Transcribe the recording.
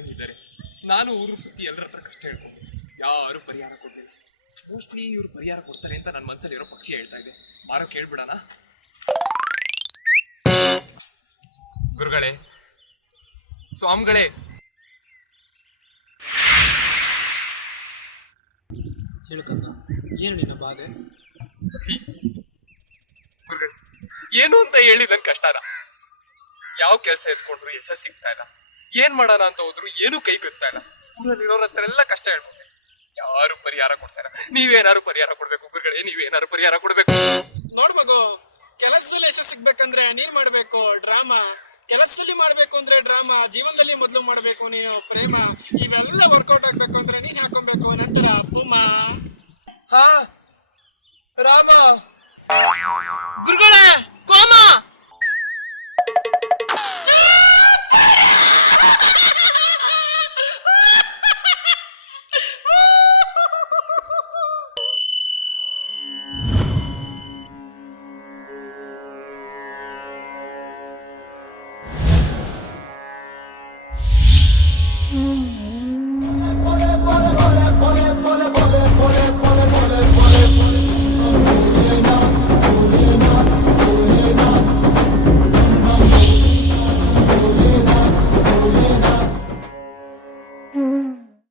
ಇದ್ದಂಗಿದ್ದಾರೆ. ನಾನು ಊರು ಸುತ್ತಿ ಎಲ್ಲರ ಹತ್ರ ಕಷ್ಟ ಹೇಳ್ಕೊಂಡು ಯಾರು ಪರಿಹಾರ ಕೊಡ್ಲಿಲ್ಲ. ಮೋಸ್ಟ್ಲಿ ಇವ್ರು ಪರಿಹಾರ ಕೊಡ್ತಾರೆ ಅಂತ ನನ್ನ ಮನಸ್ಸಲ್ಲಿ ಇರೋ ಪಕ್ಷಿ ಹೇಳ್ತಾ ಇದೆ. ಮಾರೋ ಕೇಳ್ಬಿಡಣ. ಗುರುಗಳೇ, ಸ್ವಾಮಿಗಳೇ, ಹೇಳ್ಕಂತ ಏನು ನಿನ್ನ ಬಾಧೆ? ಗುರುಗಳೇ, ಏನು ಅಂತ ಹೇಳಿ ನನ್ ಕಷ್ಟನ. ಯಾವ ಕೆಲಸ ಎತ್ಕೊಂಡ್ರು ಯಶಸ್ಸು ಸಿಗ್ತಾ ಇಲ್ಲ. ಏನ್ ಮಾಡೋಣ ಅಂತ ಹೋದ್ರು ಏನು ಕೈ ಗೊತ್ತಾ ಇಲ್ಲ. ಊರಲ್ಲಿರೋರ ಹತ್ರ ಎಲ್ಲ ಕಷ್ಟ ಹೇಳ್ಬೋದು, ಯಾರು ಪರಿಹಾರ ಕೊಡ್ತಾರ. ನೀವೇನಾರು ಪರಿಹಾರ ಕೊಡ್ಬೇಕು ಗುರುಗಳೇ, ನೀವೇನಾರು ಪರಿಹಾರ ಕೊಡ್ಬೇಕು. ನೋಡ್ ಮಗು, ಕೆಲಸದಲ್ಲಿ ಯಶಸ್ಸು ಸಿಗ್ಬೇಕಂದ್ರೆ ನೀನ್ ಮಾಡ್ಬೇಕು ಡ್ರಾಮಾ. ಕೆಲಸದಲ್ಲಿ ಮಾಡ್ಬೇಕು ಅಂದ್ರೆ ಡ್ರಾಮಾ, ಜೀವನದಲ್ಲಿ ಮೊದಲು ಮಾಡ್ಬೇಕು ನೀನು ಪ್ರೇಮ. ಇವೆಲ್ಲ ವರ್ಕೌಟ್ ಆಗ್ಬೇಕು ಅಂದ್ರೆ ನೀನ್ ಹಾಕೊಬೇಕು ನಂತರ ಪುಮ. ಹಾ ರಾಮ. ಗುರುಗಳೇ, ಕೋಮ. Mm.